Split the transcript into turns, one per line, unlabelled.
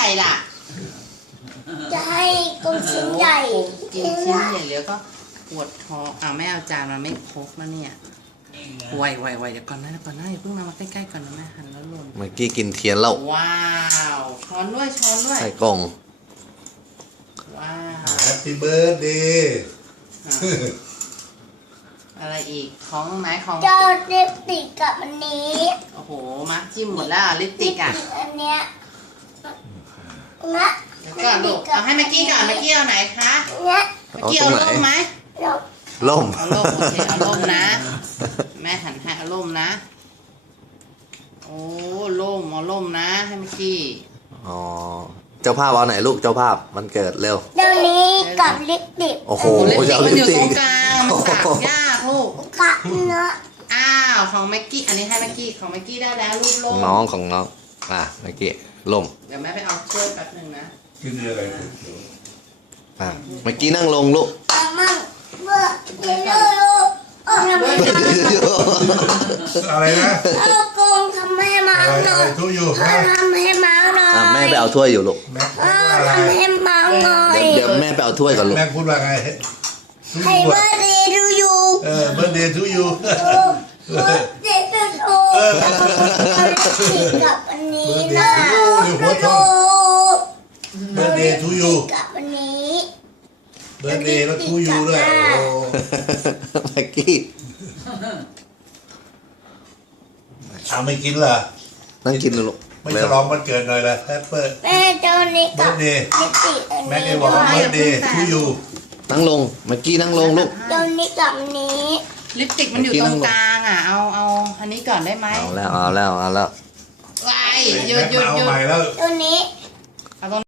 ล่ะ
จะให้กินชิ้นใหญ่
กินชิ้นใหญ่เหลือก็ปวดท้องแม่เอาจานมาไม่ครบนะเนี่ยไวเดี๋ยวก่อนนะอย่าเพิ่งมาใกล้ๆก่อนนะแม่หันแล้วหล่น
เมื่อกี้กินเทียนแล้ว
ว้าวช้อนด้วย
ใส่กล่อง
ว้าว
Happy birthday
อะไรอีกของไหนของ
เจ้าลิปสติกกับอันนี้
โอ้โหมาร์คจิ้มหมดแล้วลิปสติกอ่ะ
อันเนี้ยนะ
เดี๋ยวก่อนลูกเอาให้เมื่อกี้ก่อนเมื่อกี้เอาไหนคะ
เนี่ย
เมื่อกี้เอาร่มไหม
เรา
ล่ม
เอาร่มโอเคเอาร่มนะแม่หันให้เอาร่มนะโอ้ร่มเอาร่มนะให้เมื่อกี้
อ๋อเจ้าภาพเอาไหนลูกเจ้าภาพมันเกิดเร็ว
เดี๋ยวนี้กับลิปสติก
โอ้โห
ลิปสติกมันอยู่
ลิปสติก
ตรงกลางมันตักยากลูก
กับเนื้อ
อ้าวของเมื่อกี้อันนี้ให้เมื่อกี้ของเมื่อกี้ได้แล้วรูปร่ม
น้องของน้องเมื่อกี้ล่ม
เดี๋ยวแม่ไปเอาช่วยแป๊บนึงนะ
กินอะไร
เมื่อกี้นั่งลงลูก
เอามั่งเมื่อเดี๋ยวลูกเอาทำไมมา
อะไรนะ
เอาโกงทำให้มา
อะไร
หน่
อะ
อ
ไร
ย
ทุกอยู่
เอาทำให้มาหน่อย
แม่ไปเอาถ้วยอยู่ลูก
แม็ก
เอา
อะไร
ทำให้มาหน่อย
เดี๋ยวแม่ไปเอาถ้วยก่อนลูก
แม็กพูดว่าไง
ให้เบอร์เดย์ดูอยู่
birthday to you
เบอร์เดย์ดูอยู่เอาลิปสติกกับอันนี้นะดู
birthday to you
กับอันนี้
birthday แล้ว to you ด้วยโอ้
เมื่อกี้
เอาไม่กินเหรอ
นั่งกินเลยลูก
ไม่ฉลองวันเกิดหน่อยละแฮปเปอร์
แม่เจ้านี้กับ
birthday
ลิปสติกอัน
แม็ก
นี้
เอบอกว่า
ด้วย
birthday to you
นั่งลงเมื่อกี้นั่งลงลูก
เจ้านี้กับอันนี้
ลิปสติกมันอยู่ตรงกลางอ่ะเอาอันนี้ก่อนได้ไหม
เอาแล้ว
ไว้หยุ
แม็
ด
กมาเอาใหม่แล้ว
เจ้านี้